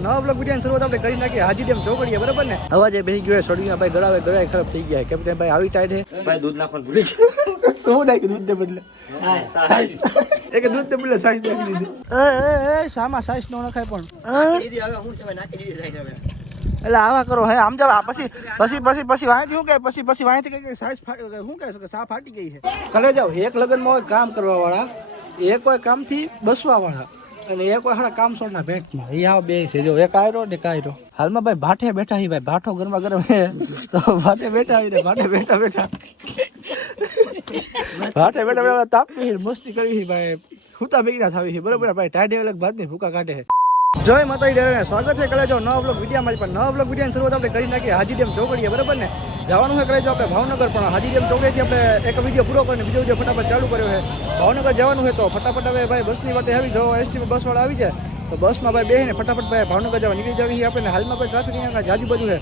નવા બ્લોગ વિડીયોની શરૂઆત આપણે કરી નાખીએ હાજી ડેમ ચોકડીએ બરાબર ને અવાજે બેસી ગયો સળીના ભાઈ ગળાએ ખરાબ થઈ ગયા કેમ કે ભાઈ આવી ટાઈટ હે ભાઈ દૂધ નાખવાનું ભૂલી ગયો શું થાય કે દૂધ દે બદલે એક દૂધ દે બદલે સાઈઝ નાખી દીધી એ સામા સાઈઝ નો નખાય પણ દીદી હવે હું છે નાખી દીધી સાઈઝ હવે એટલે આવા કરો હે આમ જાવ પછી વાંથી શું કે પછી વાંથી કે સાઈઝ શું કહે સા ફાટી ગઈ છે કલે જાવ એક લગનમાં હોય કામ કરવા વાળા એક હોય કામથી બસવા વાળા અને એક હોય કામ છોડના ભેટમાં એ આવો બે છે જો એક આયરો ને કાયરો હાલમાં ભાઈ ભાઠે બેઠા હી ભાઈ ભાઠો ગરમા ગરમ હે તો ભાઠે બેઠા તાપી મસ્તી કરવી ભાઈ હુતા ભેગી ના થાવી બરોબર ભાઈ ટાઢે અલગ ભાત ની ભૂકા કાઢે જય માતાજી ડેરે સ્વાગત છે કલે જો નવા બ્લોગ વિડીયોમાં પણ નવા બ્લોગ વિડીયોની શરૂઆત આપણે કરી નાખીએ હાજી ડેમ ચોકડીએ બરાબર ને જવાનું છે કરે જો આપણે ભાવનગર પણ હાજી ડેમ ચોકડીથી આપણે એક વિડીયો પૂરો કરીને બીજો વિડીયો ફટાફટ ચાલુ કર્યો છે ભાવનગર જવાનું છે તો ફટાફટ હવે ભાઈ બસની વાટે આવી જો એસટી બસ વાળા આવી જાય તો બસમાં ભાઈ બેસીને ફટાફટ ભાઈ ભાવનગર જવા નીકળી જવી આપણે હાલમાં ભાઈ ટ્રાફિક અહીંયા આજુબાજુ છે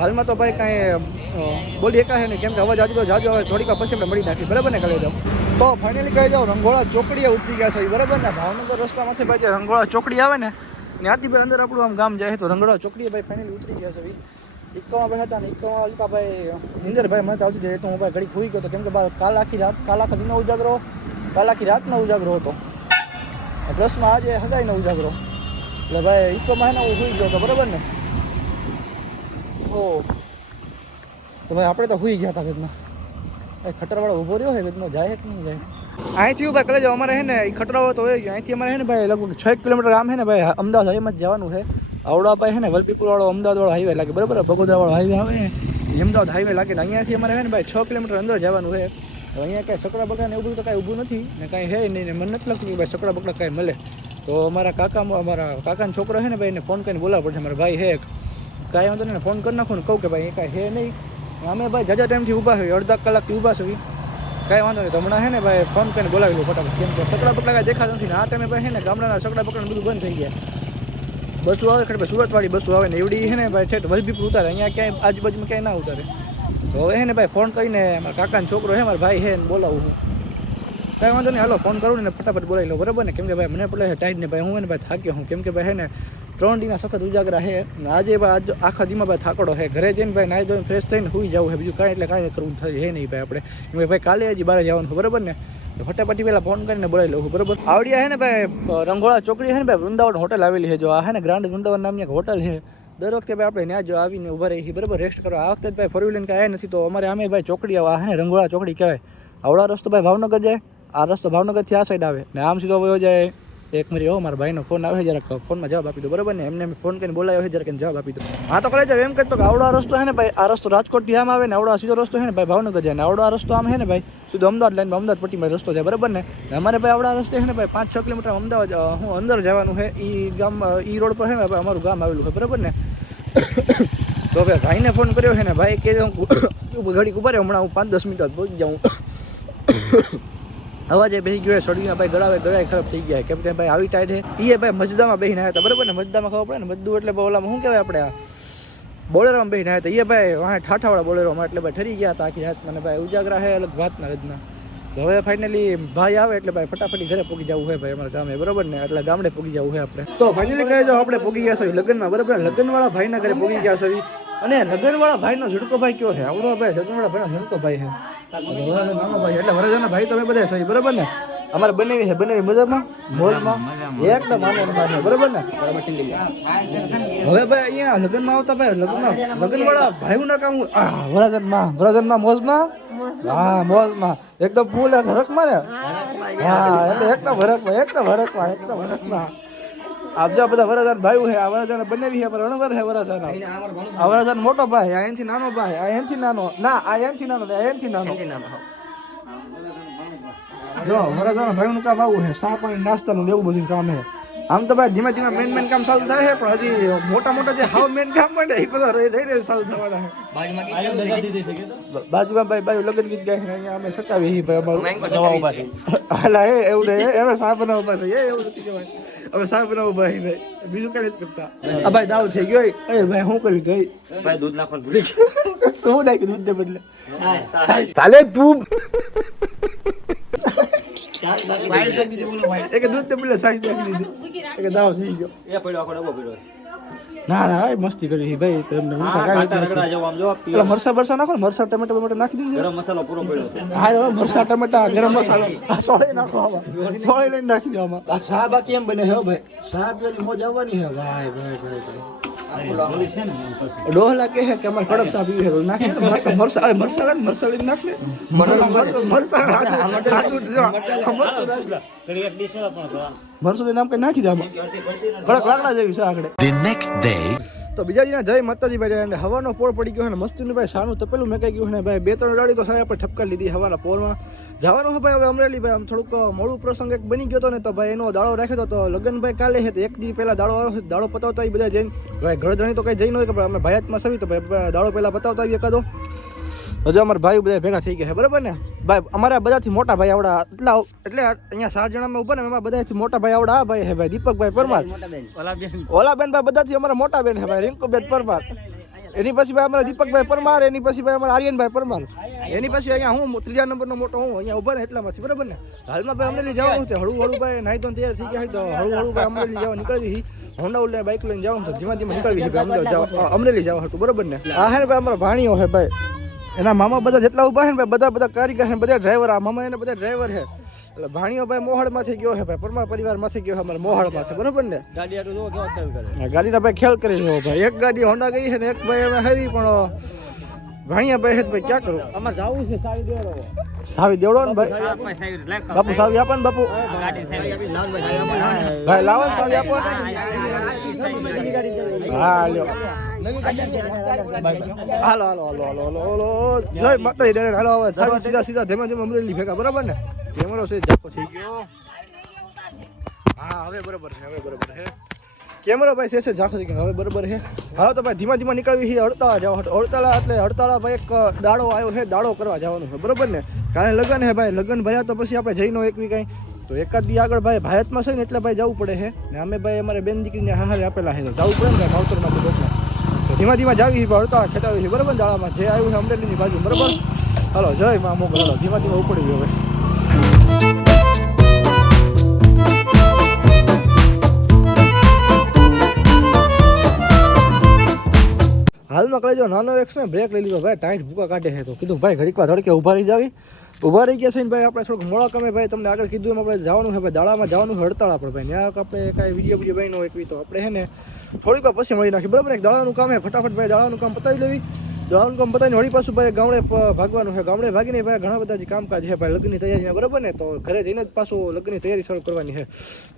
હાલમાં તો ભાઈ કાંઈ બોલી એકા છે ને કેમ કે અવાજ જાજુ હવે થોડીક પછી આપણે મળી નાખી બરાબર ને કરે જાવ તો ફાઇનલી કહી જાઓ રંગોળા ચોકડીએ ઉતરી ગયા છે બરાબર ને ભાવનગર રસ્તામાં છે ભાઈ જે રંગોળા ચોકડી આવે ને ત્યાંથી ભાઈ અંદર આપણું આમ ગામ જાય તો રંગોળા ચોકડીએ ભાઈ ફાઇનલી ઉતરી ગયા છે ભાઈ ઇક્કોમાં બેઠા હતા ને ઇક્કોમાં ભાઈ નિંદરભાઈ મને આવતી જાય તો હું ભાઈ ઘડી ખોઈ ગયો હતો કેમ કે કાલ આખા દિનનો ઉજાગરો કાલ આખી રાતનો ઉજાગરો હતો પ્લસમાં આજે હગાઈનો ઉજાગરો એટલે ભાઈ ઇક્કોમાં હે ને હું સુઈ ગયો હતો બરાબર ને ઓ તો ભાઈ આપણે તો સુઈ ગયા હતા ઘરના ભાઈ ખટરવાળો ઊભો રહ્યો છે ઘરનો જાય કે નહીં જાય અહીંથી ભાઈ કલેજો અમારે છે ને એ ખટરાવો તો હોય ગયો અહીંથી અમારે છે ને ભાઈ લગભગ 6 કિલોમીટર ગામ છે ને ભાઈ અમદાવાદ હાઈવેમાં જ જવાનું છે આવડા ભાઈ છે ને વલભીપુર વાળો અમદાવાદ વાળો હાઈવે લાગે બરાબર બગોદરા વાળો હાઈવે આવે ને અમદાવાદ હાઈવે લાગે ને અહીંયાથી અમારે છે ને ભાઈ 6 કિલોમીટર અંદર જવાનું છે અહીંયા કાંઈ સકડા બકડા ને એવું બધું તો કાંઈ ઊભું નથી ને કાંઈ છે નહીં ને મને નથી લાગતું કે ભાઈ સકડા બકડા કાંઈ મળે તો અમારા કાકાનો છોકરો છે ને ભાઈ એને ફોન કરીને બોલાવવો પડશે મારા ભાઈ હે કાંઈ વાંધો નહીં ફોન કરી નાખું ને કહું કે ભાઈ એ કાંઈ હે નહીં અમે ભાઈ જાજા ટાઈમથી ઊભા છે અડધા કલાકથી ઊભા છે કાંઈ વાંધો નહીં તો હમણાં છે ને ભાઈ ફોન કરીને બોલાવી લો ફટાફટ કેમ કે સકડા બકડા કાંઈ દેખાતા નથી ને આ ટાઈમે ભાઈ છે ને ગામડાના સકડા બકડા બધું બંધ થઈ ગયા બસો આવે ખરે સુરતવાળી બસો આવે ને એવડી છે ને ભાઈ ઠેઠ વલભીપુર ઉતારે અહીંયા ક્યાંય આજુબાજુમાં ક્યાંય ના ઉતારે તો હવે છે ને ભાઈ ફોન કરીને મારા કાકાનો છોકરો છે મારા ભાઈ છે ને બોલાવું હું કાંઈ વાંધો નહીં હાલો ફોન કરું ને ફટાફટ બોલાવી લો બરાબર ને કેમ કે ભાઈ મને પડે છે ટાઈટ ને ભાઈ હું ને ભાઈ થાક્યો હું કેમ કે ભાઈ છે ને 3 દીના સખત ઉજાગરા છે આજે ભાઈ આખા દીમાં ભાઈ થાકડો છે ઘરે જઈને ભાઈ નાહી ધોઈને ફ્રેશ થઈને સુઈ જવું છે બીજું કાંઈ એટલે કાંઈ કરવું થાય છે નહીં ભાઈ આપણે કેમ કે ભાઈ કાલે હજી બહાર જવાનું છે બરાબર ને ફટાફટી પહેલાં ફોન કરીને બોલાવી લઉં બરાબર આવડિયા છે ને ભાઈ રંગોળા ચોકડી છે ને ભાઈ વૃંદાવન હોટલ આવેલી છે જો આ છે ને ગ્રાન્ડ વૃંદાવન નામની એક હોટલ છે દર વખતે ભાઈ આપણે ત્યાં જો આવીને ઊભા રહીએ બરાબર રેસ્ટ કરવા આ વખતે ભાઈ 4 વ્હીલર કાંઈ નથી તો અમારે આમે ભાઈ ચોકડી આવે છે ને રંગોળા ચોકડી કહેવાય આવડા રસ્તો ભાઈ ભાવનગર જાય આ રસ્તો ભાવનગરથી આ સાઈડ આવે ને આમ સીધો વયો જાય એક મિનિટ હો મારા ભાઈનો ફોન આવે જરાક ફોનમાં જવાબ આપી દો બરાબર ને એમને ફોન કરીને બોલાવ્યો હોય જરાક જવાબ આપી દો હા તો કરે છે એમ કહેતો કે આવડો રસ્તો છે ને ભાઈ આ રસ્તો રાજકોટથી આમ આવે ને આવડો સીધો રસ્તો છે ને ભાઈ ભાવનગર જાય ને આવડો રસ્તો આમ છે ને ભાઈ સીધો અમદાવાદ લાઈનમાં અમદાવાદ પટ્ટીમાં રસ્તો જાય બરાબર ને અમારે ભાઈ આવડા રસ્તે છે ને ભાઈ 5-6 કિલોમીટર અમદાવાદ હું અંદર જવાનું છે એ ગામ એ રોડ પર છે ને ભાઈ અમારું ગામ આવેલું છે બરાબર ને તો ભાઈ ભાઈને ફોન કર્યો છે ને ભાઈ કે હું ઘડીક ઉભા રહ્યો હમણાં હું 5-10 મિનિટ પહોંચી જાઉં અવાજે બેસી ગયો સળીના ભાઈ ગળાએ ખરાબ થઈ ગયા કેમ કે ભાઈ આવી ટાઈટ છે એ ભાઈ મજદામાં બેસીને આવ્યા હતા બરાબર ને મજદામાં ખબર પડે ને મજદું એટલે ઓલામાં શું કહેવાય આપણે બોલેરોમાં બેસીને આવ્યા હતા એ ભાઈ વાહ ઠાઠાવાળા બોલેરોમાં એટલે ભાઈ ઠરી ગયા હતા આખી રાત મને ભાઈ ઉજાગરા છે અલગ વાતના રજના તો હવે ફાઇનલી ભાઈ આવે એટલે ભાઈ ફટાફટી ઘરે પહોંચી જવું છે ભાઈ અમારા ગામે બરાબર ને એટલે ગામડે પહોંચી જવું છે આપણે તો ફાઇનલી કહી જાઓ આપણે પહોંચી ગયા છે લગ્નમાં બરાબર લગ્નવાળા ભાઈના ઘરે પહોંચી ગયા છે અને લગ્નવાળા ભાઈનો ઝુડકો ભાઈ કયો છે આવડો ભાઈ લગ્નવાળા ભાઈનો ઝુડકો ભાઈ છે નાનો ભાઈ એટલે વરજાના ભાઈ તમે બધા સહી બરાબર ને અમારે બનાવી છે બનાવી મજામાં મોજમાં એકદમ માને બરાબર ને હવે ભાઈ અહીંયા લગ્નમાં આવતા ભાઈ લગ્નવાળા ભાઈઓના કામ વરજાનમાં મોજમાં હા મોજમાં એકદમ ફૂલ હરકમાં ને હા એટલે એકદમ હરકમાં આપજા બધા વરજાન ભાઈ છે આ વરજાને બનાવી છે પણ અણવર છે વરજાના આ વરજાન મોટો ભાઈ આ એનથી નાનો ભાઈ આ એનથી નાનો ના આ એનથી નાનો આ એનથી નાનો જો વરજાના ભાઈનું કામ આવું છે સા પાણી નાસ્તાનું એવું બધું કામ છે આમ તો ભાઈ ધીમે ધીમે મેન કામ ચાલુ થાય છે પણ હજી મોટા જે હાવ મેન કામ મળે એ બધા રહી ચાલુ થવાના છે બાજુમાં ભાઈ લગ્ન ગીત ગાય અહીંયા અમે સતાવી ભાઈ હાલા એ એવું ને હવે સા બનાવવા છે એવું નથી કહેવાય હવે સા બનાવવા ભાઈ બીજું કઈ નથી કરતા આ ભાઈ દાવ થઈ ગયો એ ભાઈ શું કર્યું જઈ ભાઈ દૂધ નાખવાનું ભૂલી ગયો શું થાય કે દૂધ દે બદલે ચાલે તું એક દૂધ તે પેલા સાઈડ નાખી દીધી એક દાવ થઈ ગયો એ પડ્યો આખો ડબ્બો પડ્યો ના ના ભાઈ મસ્તી કરી ભાઈ તો એમને પેલા મરસા બરસા નાખો ને મરસા ટમેટા બમેટા નાખી દીધું ગરમ મસાલો પૂરો પડ્યો છે હા મરસા ટમેટા ગરમ મસાલો સોળે નાખો આમાં સોળે લઈને નાખી દો આમાં શા બાકી એમ બને હે ભાઈ શા પેલી મોજ આવવાની હે ભાઈ ડોહલા કે હે કે અમાર કડક શા પીવી હે નાખે મરસા નાખે મરસું નામ કઈ નાખી દે આમાં કડક લાકડા જેવી છે આગળ તો બીજાજીના જય માતાજી ભાઈ હવાનો પોળ પડી ગયો ને મસ્તીનું ભાઈ સાનું તપેલું મેકાઈ ગયું ને ભાઈ 2-3 ગાડી તો સાહેબ આપણે ઠપકા લીધી હવાના પોળમાં જવાનું છે ભાઈ હવે અમરેલી ભાઈ આમ થોડુંક મોડું પ્રસંગ એક બની ગયો હતો ને તો ભાઈ એનો દાડો રાખ્યો તો લગ્ન ભાઈ કાલે છે એક દી પહેલા દાડો આવ્યો દાડો પતાવતા બધા જઈને ભાઈ ઘર જણી તો કઈ જઈ ન હોય કે અમે ભાયાતમાં સવી તો ભાઈ દાડો પહેલા પતાવતા આવીએ એકાદો હજુ અમારા ભાઈ બધા ભેગા થઈ ગયા છે બરાબર ને ભાઈ અમારા બધાથી મોટા ભાઈ આવડા એટલે અહીંયા 7 જણામાં ઉભા ને એમાં બધાથી મોટા ભાઈ આવડા આ ભાઈ હે ભાઈ દીપકભાઈ પરમાર ઓલાબેન ભાઈ બધાથી અમારા મોટા બેન હે ભાઈ રિંકુબેન પરમાર એની પછી ભાઈ અમારા દીપકભાઈ પરમાર એની પછી ભાઈ અમારા આર્યનભાઈ પરમાર એની પછી અહીંયા હું 3જા નંબરનો મોટો હું અહીંયા ઉભા ને એટલામાંથી બરાબર ને હાલમાં ભાઈ અમરેલી જવાનું છે હળું ભાઈ નાઈ તો તૈયાર થઈ ગયા તો હળું ભાઈ અમરેલી જવા નીકળવી હોન્ડા લઈને બાઇક લઈને જવાનું તો ધીમા ધીમા નીકળવી છે અમરેલી જવા હતું બરાબર ને આ હે ભાઈ અમારા ભાણીઓ હે ભાઈ એના મામા બધા જેટલા ઉભા છે ને ભાઈ બધા કારીગર છે બધા ડ્રાઈવર આ મામા એને બધા ડ્રાઈવર છે એટલે ભાણીઓ ભાઈ મોહળમાંથી ગયો છે ભાઈ પરમાર પરિવારમાંથી ગયો છે અમારે મોહળમાં છે બરાબર ને ગાડીના ભાઈ ખેલ કરી રહ્યો ભાઈ એક ગાડી હોન્ડા ગઈ છે ને એક ભાઈ અમે હાવી પણ ભાણિયા ભાઈ છે ભાઈ ક્યાં કરું અમારે જવું છે સાવી દેવડો ને ભાઈ બાપુ સાવી આપો ને બાપુ ભાઈ લાવો સાવી આપો હા લ્યો હાલો જય માતાજી ડરે હાલો હવે સીધા ધીમે ધીમે અમરેલી ભેગા બરાબર ને કેમેરો છે જાકો થઈ ગયો હા હવે બરાબર છે કેમેરો ભાઈ છે જાકો થઈ ગયો હવે બરાબર છે હા તો ભાઈ ધીમા ધીમા નીકળવી છે હડતાળા જવા હડતાળા ભાઈ એક દાડો આવ્યો છે દાડો કરવા જવાનું છે બરાબર ને કાલે લગન છે ભાઈ લગન ભર્યા તો પછી આપણે જઈનો એકવી કઈ તો એકાદ દી આગળ ભાઈ ભાયતમાં છે ને એટલે ભાઈ જવું પડે છે ને અમે ભાઈ અમારે બેન દીકરીને હારે આપેલા છે તો જવું પડે ને માવતરમાંથી ડોકમાં તો ધીમા ધીમા જાવી છે હડતાળા ખેતાવી છે બરાબર દાડામાં જે આવ્યું છે અમરેલીની બાજુ બરાબર હાલો જય મા મોકલ હાલો ધીમા ધીમા ઉપડી ગયો હવે હાલમાં કઈ જો નાનો એક ને બ્રેક લઈ લીધો ભાઈ ટાઈટ ભૂકા કાઢે છે તો કીધું ભાઈ ઘડીક વાર ધડકે ઊભા રહી ગયા છે ને ભાઈ આપણે થોડુંક મોડા કમે ભાઈ તમને આગળ કીધું એમ આપણે જવાનું છે ભાઈ દાડામાં જવાનું હડતાળા પર ભાઈ ત્યાં આપણે કાંઈ વિડીયો ભાઈ નો એકવી તો આપણે છે ને થોડીક વાર પછી મળી નાખી બરાબર એક દાડાનું કામ છે ફટાફટ ભાઈ દાડાનું કામ પતાવી લેવી દાડાનું કામ પતાવીને વળી પાછું ભાઈ ગામડે ભાગવાનું છે ગામડે ભાગીને ભાઈ ઘણા બધા જે કામકાજ છે ભાઈ લગ્નની તૈયારી બરાબર ને તો ઘરે જઈને જ પાછું લગ્નની તૈયારી શરૂ કરવાની છે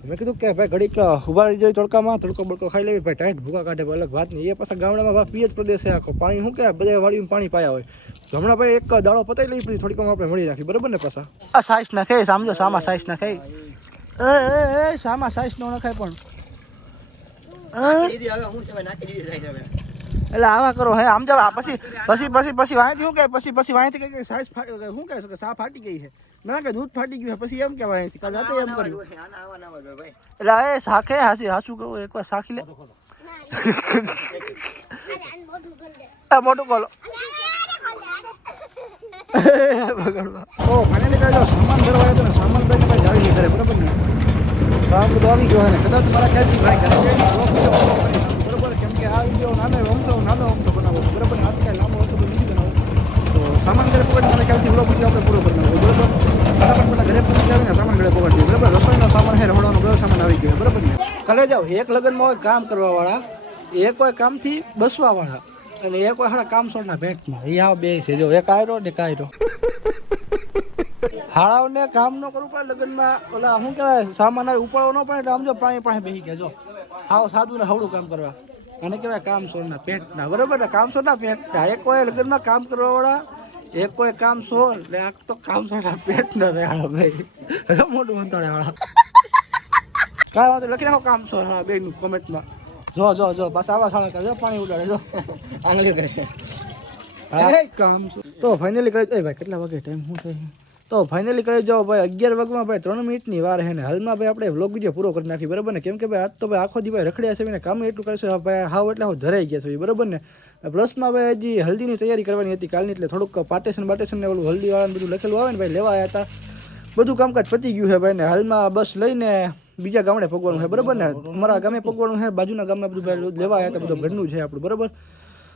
મેં કીધું કે ભાઈ ઘડીક ઉભા રહી જાય તડકામાં તડકો બડકો ખાઈ લેવી ભાઈ ટાઈટ ભૂકા કાઢે અલગ વાત નહીં એ પાછા ગામડામાં ભાઈ પીએચ પ્રદેશ છે આખો પાણી શું કે બધા વાળીમાં પાણી પાયા હોય તો હમણાં ભાઈ એક દાડો પતાવી લઈ પછી થોડીક આપણે મળી રાખી બરાબર ને પાછા આ સાઈઝ નાખે સમજો સામા સાઈઝ નાખે સામા સાઈઝ નો નખાય પણ એટલે આવા કરો હે આમ જવા પછી વાંચી શું કે પછી વાંચી કઈ સાઈઝ શું કહે ચા ફાટી ગઈ છે ના કે દૂધ ફાટી ગયું છે પછી એમ કહેવાય કાલે રાતે એમ કર્યું એટલે એ શાખે હાસું કહું એકવાર શાખી લે મોટું બોલો ઓ ફાઇનલી કહી દો સામાન ભરવા આવ્યો ને સામાન ભાઈ ભાઈ જાવી કરે બરાબર ને કામ બધું આવી ગયો ને કદાચ મારા ખ્યાલથી ભાઈ ઘરે બરાબર કેમ કે આ વિડીયો નાનો અમથો બનાવો બરાબર ને કાંઈ લાંબો હતો નથી બનાવો તો સામાન ઘરે પકડી મારા ખ્યાલથી બ્લોગ વિડીયો આપણે પૂરો કરી નાખો બરાબર ફટાફટ પેલા ઘરે પહોંચી આવીને સામાન ઘરે પકડી બરાબર રસોઈનો સામાન છે રહોડાનો બધો સામાન આવી ગયો બરાબર ને કાલે જાઓ એક લગ્નમાં હોય કામ કરવાવાળા એક હોય કામથી બસવાવાળા અને એક હોય હાડા કામ સોડના ભેટમાં એ આવ બે છે જો એક આયરો ને એક આયરો હાળાઓને કામ ન કરવું પડે લગ્નમાં ઓલા શું કહેવાય સામાન ઉપાડવો ન પડે એટલે આમ જો પાણી પાસે બેસી ગયા જો હાવ સાદું ને હવડું કામ કરવા અને કહેવાય કામ સોરના પેટના બરાબર ને કામ સોરના પેટના એક હોય લગ્નમાં કામ કરવાવાળા એક કોઈ કામ સોર એટલે આ તો કામ સોરના પેટના હાળા ભાઈ મોટું મંતાડે હાળા કાંઈ વાંધો લખી નાખો કામ સોર હાળા બેનું કોમેન્ટમાં જો બસ આવા સાડા કરે પાણી ઉડાડે જો આને કરે કામ તો ફાઇનલી કરી ભાઈ કેટલા વાગે ટાઈમ શું થાય તો ફાઇનલી કરી જાઓ ભાઈ 11 વાગમાં ભાઈ 3 મિનિટની વાર છે ને હાલમાં ભાઈ આપણે વ્લોગ વિડીયો પૂરો કરી નાખી બરાબર ને કેમ કે ભાઈ આજ તો ભાઈ આખો દી ભાઈ રખડ્યા છે ને કામ એટલું કરશે ભાઈ હાવ એટલે હું ધરાઈ ગયા છે બરાબર ને પ્લસમાં ભાઈ હજી હલ્દીની તૈયારી કરવાની હતી કાલની એટલે થોડુંક પાર્ટેશન ને ઓલું હલ્દીવાળાને બધું લખેલું આવે ને ભાઈ લેવા આવ્યા હતા બધું કામકાજ પતી ગયું છે ભાઈ ને હાલમાં બસ લઈને બીજા ગામડે પગવાનું છે બરાબર ને, અમારા ગામે પગવાનું છે, બાજુના ગામમાં બધું ભાઈ લેવા આવ્યા હતા, બધું ઘરનું છે આપણું બરાબર.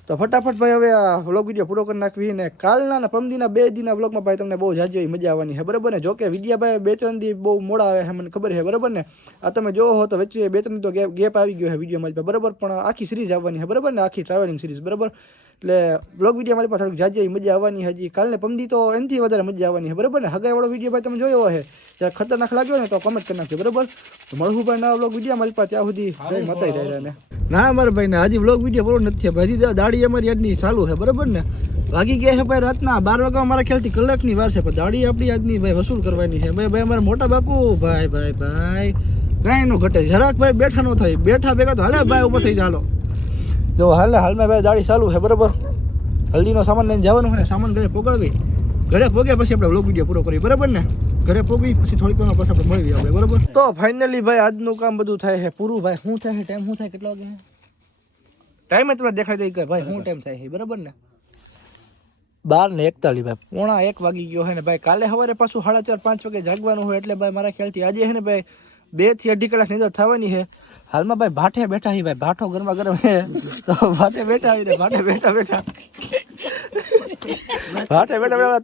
તો ફટાફટ ભાઈ હવે આ વ્લોગ વિડીયો પૂરો કરી નાખવી ને કાલના ને પરમદીના 2 દિનના વ્લોગમાં ભાઈ તમને બહુ જાજી મજા આવવાની છે બરાબર ને. જો કે વિડીયા ભાઈ 2-3 દી બહુ મોડા આવે છે મને ખબર છે બરાબર ને. આ તમે જોવો હો તો વચ્ચે 2-3 તો ગેપ આવી ગયો છે વિડીયોમાં બરાબર, પણ આખી સિરીઝ આવવાની છે બરાબર ને, આખી ટ્રાવેલિંગ સિરીઝ બરાબર. એટલે વ્લોગ વિડીયો મારી પાસે થોડીક જાજી મજા આવવાની હજી. કાલને પમદી તો એનાથી વધારે મજા આવવાની છે બરાબર ને. હગાઈવાળો વિડીયો ભાઈ તમે જોયો હશે ત્યારે ખતરનાક લાગ્યો ને તો કમેન્ટ કરી નાખજો બરાબર. તો મળવું ભાઈ ના વ્લોગ વિડીયો મારી પાસે ત્યાં સુધી જય માતાજી ડાયરાને. ના મારા ભાઈ ને હજી વ્લોગ વિડીયો પૂરો નથી થયો ભાઈ, હજી દાડી અમારી આજની ચાલુ છે બરાબર ને. વાગી ગયા છે ભાઈ રાતના 12 વાગ્યા મારા ખ્યાલથી કલાકની વાર છે, પણ દાડી આપણી આજની ભાઈ વસૂલ કરવાની છે ભાઈ. અમારા મોટા બાપુ ભાઈ ભાઈ ભાઈ કાંઈ નો ઘટે, જરાક ભાઈ બેઠા નો થાય, બેઠા ભેગા તો હાલે ભાઈ ઊભો થઈ જાય. હાલો જો હાલમાં ભાઈ દાડી ચાલુ છે બરાબર. હલ્દીનો સામાન લઈને જવાનું છે ને, સામાન ઘરે પોગાવી, ઘરે પોગે પછી આપણે વ્લોગ વિડીયો પૂરો કરીએ બરાબર ને. ઘરે પોગી પછી થોડીક વાર પછી આપણે મળીએ આપણે બરાબર. તો ફાઇનલી ભાઈ આજનું કામ બધું થાય છે પૂરું ભાઈ. શું થાય છે ટાઈમ, શું થાય કેટલા વાગે ટાઈમ તમને દેખાડી દઈ કે ભાઈ શું ટાઈમ થાય છે બરાબર ને. 12:41 ભાઈ, 1:45 વાગી ગયો છે ને ભાઈ. કાલે સવારે પાછું 4:30-5 વાગે જાગવાનું હોય એટલે ભાઈ મારા ખ્યાલથી આજે છે ને ભાઈ 2 થી 2.5 કલાક નીંદર થવાની છે. હાલમાં ભાઈ ભાઠે બેઠા હી ભાઈ, ભાઠો ગરમા ગરમ છે તો ભાઠે બેઠા હી, ભાઠે બેઠા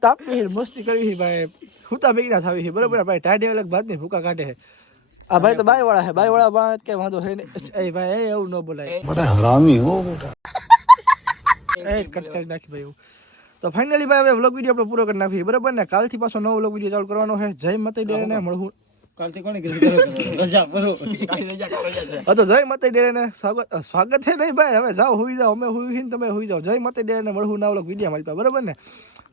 તાપી મસ્તી કરવી ભાઈ, હુતા ભેગી થાવી છે બરાબર ભાઈ. ટાઢે અલગ બાદ નહીં ભૂકા કાઢે છે આ ભાઈ. તો બાય વાળા છે, બાય વાળા બાદ કઈ વાંધો છે નહીં ભાઈ, એવું ન બોલાય, બડા હરામી હો બેટા. કટ કરી નાખી ભાઈ. તો ફાઇનલી ભાઈ હવે વ્લોગ વિડીયો આપણે પૂરો કરી નાખીએ બરાબર ને. કાલથી પાછો નવો વ્લોગ વિડીયો ચાલુ કરવાનો છે. જય માતાજી ડેરાને મળવું કાલથી કોને કીધું રજા કરો તો જય માતાજી ડેરાને સ્વાગત છે નહીં ભાઈ. હવે જાઓ હુઈ જાઓ, અમે હુઈ ને તમે હુઈ જાઓ. જય માતાજી ડેરાને મળવું નવો વ્લોગ વિડીયો મારી પાસે બરાબર ને.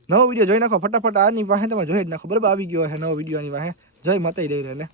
નવો વિડીયો જોઈ નાખો ફટાફટ, આની પાસે તમે જોઈ જ નાખો બરાબર. આવી ગયો છે નવો વિડીયો આની પાસે. જય માતાજી ડેરાને.